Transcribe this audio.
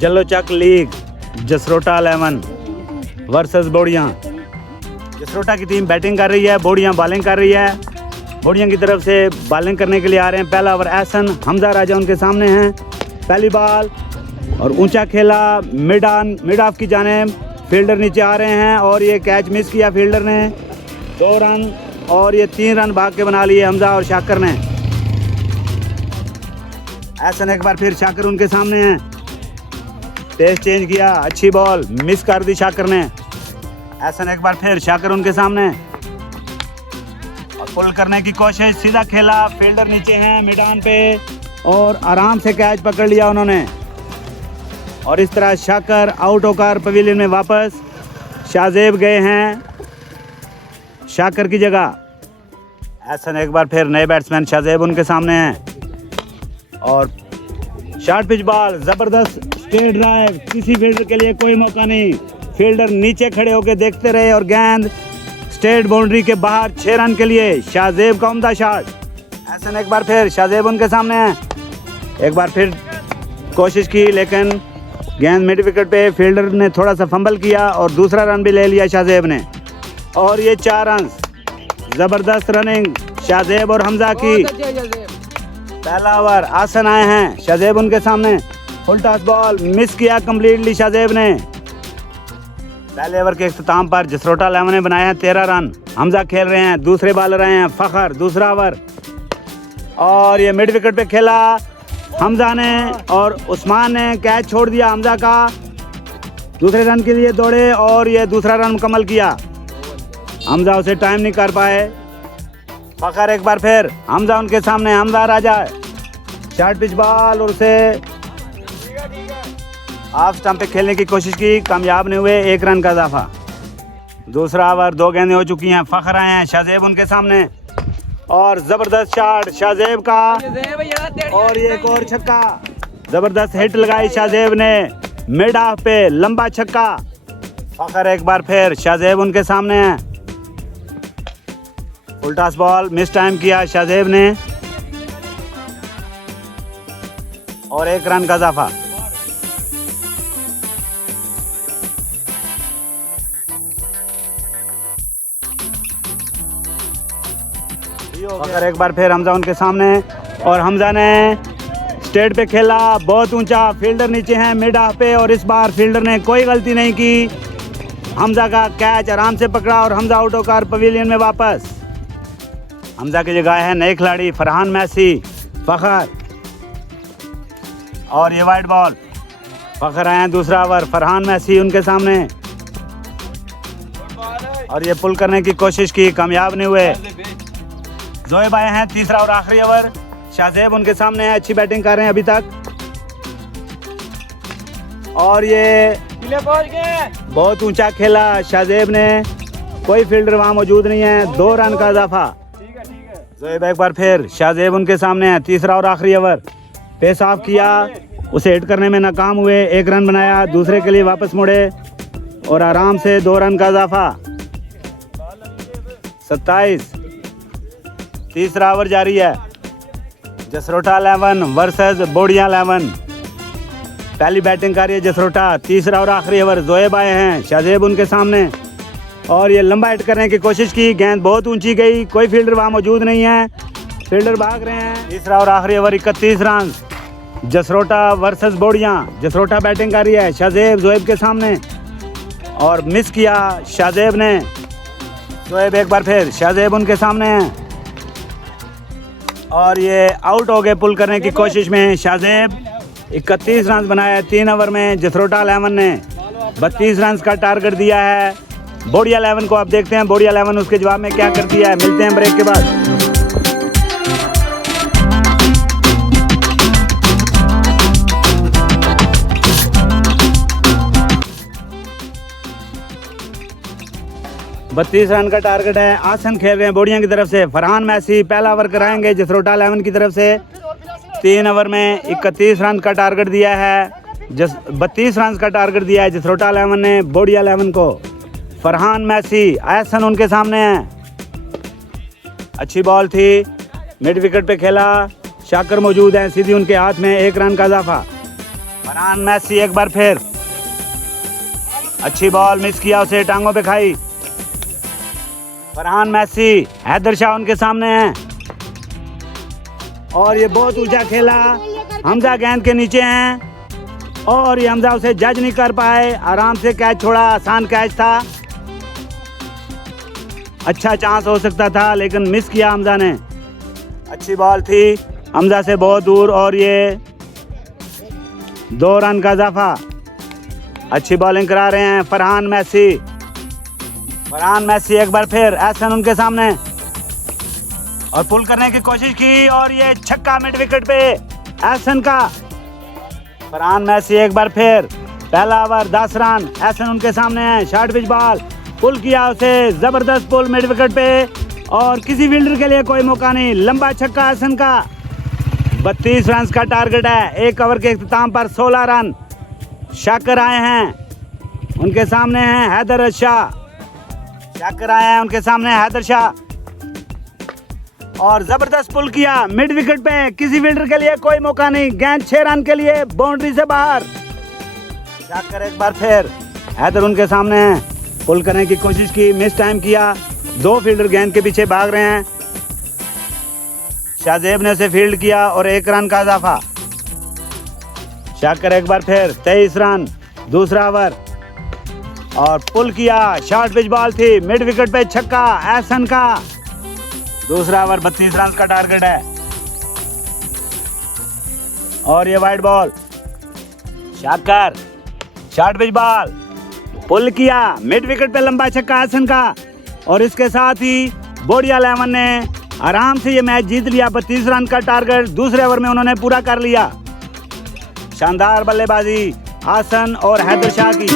जलोचक league Jasrota 11 versus Bodiyan. Jasrota की team batting कर रही है, बोड़ियाँ बॉलिंग कर रही है। बोड़ियाँ की तरफ से बॉलिंग करने के लिए आ रहे हैं। पहला ओवर एहसन, हमजा राजा उनके सामने हैं। पहली बॉल और ऊंचा खेला मिड ऑफ की जानिब, फील्डर नीचे आ रहे हैं और ये कैच मिस किया फील्डर ने। 2 रन और ये 3 रन भाग के बना लिए हमजा और शाकर ने। एहसन एक बार फिर, शाकर उनके सामने हैं। पेस चेंज किया, अच्छी बॉल मिस कर दी शाकर ने। एहसन एक बार फिर, शाकर उनके सामने और पुल करने की कोशिश, सीधा खेला, फील्डर नीचे हैं मिडान पे और आराम से कैच पकड़ लिया उन्होंने। और इस तरह शाकर आउट होकर पवेलियन में वापस। शाहजेब गए हैं शाकर की जगह। एहसन एक बार फिर, नए बैट्समैन शाहजेब उनके सामने हैं और शॉर्ट पिच बॉल, ज़बरदस्त स्ट्रेट ड्राइव, किसी फील्डर के लिए कोई मौका नहीं। फील्डर नीचे खड़े होकर देखते रहे और गेंद स्ट्रेट बाउंड्री के बाहर 6 रन के लिए। शाहजेब का उम्दा शॉट। एहसन एक बार फिर, शाहजेब उनके सामने हैं। एक बार फिर कोशिश की लेकिन गेंद मिड विकेट पे, फील्डर ने थोड़ा सा फंबल किया और दूसरा रन भी ले लिया शाहजेब ने। और ये 4 रन, ज़बरदस्त रनिंग शाहजेब और हमजा की। पहला ओवर आसन आए हैं, शाहजेब उनके सामने। फुल टॉस बॉल मिस किया कंप्लीटली शाहजेब ने। पहले ओवर के इख्तिताम पर जसरोटा 11 ने बनाए हैं 13 रन। हमजा खेल रहे हैं, दूसरे बॉलर आए हैं फ़खर, दूसरा ओवर और ये मिड विकेट पे खेला हमजा ने और उस्मान ने कैच छोड़ दिया हमजा का। दूसरे रन के लिए दौड़े और ये दूसरा रन मुकम्मल किया। हमजा उसे टाइम नहीं कर पाए। फ़खर एक बार फिर, हमजा उनके सामने, हमजा राजा। शॉर्ट पिच बॉल और उसे ऑफ स्टंप पे खेलने की कोशिश की, कामयाब नहीं हुए। 1 रन का इजाफा। दूसरा ओवर, 2 गेंदें हो चुकी हैं। फ़खर आए हैं, शाहजेब उनके सामने और ज़बरदस्त शॉट शाहजेब का और ये एक और छक्का। ज़बरदस्त हिट लगाई शाहजेब ने मिड ऑफ पे, लंबा छक्का। फ़खर एक बार फिर, शाहजेब उनके सामने हैं। Full toss ball miss time किया शाहजेब ने और 1 रन का इजाफा। फ़खर एक बार फिर, हमजा उनके सामने और हमजा ने स्ट्रेट पे खेला, बहुत ऊंचा, फील्डर नीचे हैं मिड ऑफ पे और इस बार फील्डर ने कोई गलती नहीं की। हमजा का कैच आराम से पकड़ा और हमजा आउट होकर पवेलियन में वापस। हमजा की जगह है नए खिलाड़ी फरहान मैसी। फ़खर और ये वाइड बॉल। फ़खर आए हैं, दूसरा ओवर, फरहान मैसी उनके सामने और ये पुल करने की कोशिश की, कामयाब नहीं हुए। जोएब आए हैं, तीसरा और आखिरी ओवर। शाहजेब उनके सामने है, अच्छी बैटिंग कर रहे हैं अभी तक और ये बहुत ऊंचा खेला शाहजेब ने, कोई फील्डर वहां मौजूद नहीं है। 2 रन का इजाफा। जोएब एक बार फिर, शाहजेब उनके सामने है, तीसरा और आखिरी ओवर। पेस ऑफ किया, उसे हिट करने में नाकाम हुए। 1 रन बनाया, दूसरे के लिए वापस मुड़े और आराम से 2 रन का इजाफा। 27, तीसरा ओवर जारी है। जसरोटा 11 वर्सेस बोड़ियाँ 11। पहली बैटिंग कर रही है जसरोटा। तीसरा और आखिरी ओवर। जोएब आए हैं, शाहजेब उनके सामने और ये लंबा हिट करने की कोशिश की, गेंद बहुत ऊंची गई, कोई फील्डर वहां मौजूद नहीं है, फील्डर भाग रहे हैं। तीसरा और आखिरी over, 31 run. Jasrota versus Bodiyan. Jasrota batting कर रही है, शाहजेब जोएब के सामने और मिस किया शाहजेब ने। जोएब एक बार फिर, शाहजेब उनके सामने हैं और ये आउट हो गए पुल करने की कोशिश में। शाहजेब 31 रन बनाए 3 ओवर में। जसरोटा 11 ने 32 रन का टारगेट दिया है। बोड़िया 11 को आप देखते हैं, बोड़िया 11 उसके जवाब में क्या करती है। मिलते हैं ब्रेक के बाद। बत्तीस रन का टारगेट है। आसन खेल रहे हैं बोड़िया की तरफ से। फरहान मैसी पहला ओवर कराएंगे जसरोटा 11 की तरफ से। 3 ओवर में 31 रन का टारगेट दिया है। 32 रन का टारगेट दिया है जसरोटा 11 ने बोड़िया 11 को। फरहान मैसी, आसन उनके सामने है। अच्छी बॉल थी, मिड विकेट पे खेला, शाकर मौजूद हैं, सीधी उनके हाथ में। 1 रन का इजाफा। फरहान मैसी एक बार फिर, अच्छी बॉल, मिस किया, उसे टांगों पे खाई। फरहान मैसी, हैदर शाह उनके सामने हैं और ये बहुत ऊंचा खेला, हमजा गेंद के नीचे हैं और ये हमजा उसे जज नहीं कर पाए, आराम से कैच छोड़ा, आसान कैच था, अच्छा चांस हो सकता था लेकिन मिस किया हमजा ने। अच्छी बॉल थी हमजा से बहुत दूर और ये 2 रन का इजाफा। अच्छी बॉलिंग करा रहे हैं फरहान मैसी। फरहान मैसी एक बार फिर, एहसन उनके सामने और पुल करने की कोशिश की और ये छक्का मिड विकेट पे एहसन का। फरहान मैसी एक बार फिर, पहला ओवर 10 रन, एहसन उनके सामने है, शॉर्ट पिच बॉल, पुल किया उसे, जबरदस्त पुल मिड विकेट पे और किसी फील्डर के लिए कोई मौका नहीं, लंबा छक्का एहसन का। 32 रन का टारगेट है, एक ओवर के इख्तिताम पर 16 रन। शाकर आए हैं, उनके सामने हैं हैदर शाह, शाकर आए हैं, उनके सामने हैदर शाह और जबरदस्त पुल किया मिड विकेट पे, किसी फील्डर के लिए कोई मौका नहीं, गेंद 6 रन के लिए बाउंड्री से बाहर। शाकर एक बार फिर, हैदर उनके सामने हैं, पुल करने की कोशिश की, मिस टाइम किया, 2 फील्डर गेंद के पीछे भाग रहे हैं, शाहजेब ने उसे फील्ड किया और 1 रन का इजाफा। शाकर एक बार फिर, 23 रन, दूसरा ओवर और पुल किया, शॉर्ट पिच बॉल थी, मिड विकेट पे छक्का एहसन का। दूसरा ओवर 32 रन का टारगेट है और ये wide ball. शाकर, short pitch ball, पुल किया, मिड विकेट पे लंबा छक्का एहसन का और इसके साथ ही बोडिया 11 ने आराम से ये मैच जीत लिया। 32 रन का टारगेट दूसरे ओवर में उन्होंने पूरा कर लिया। शानदार बल्लेबाजी हासन और हैदर शाह की।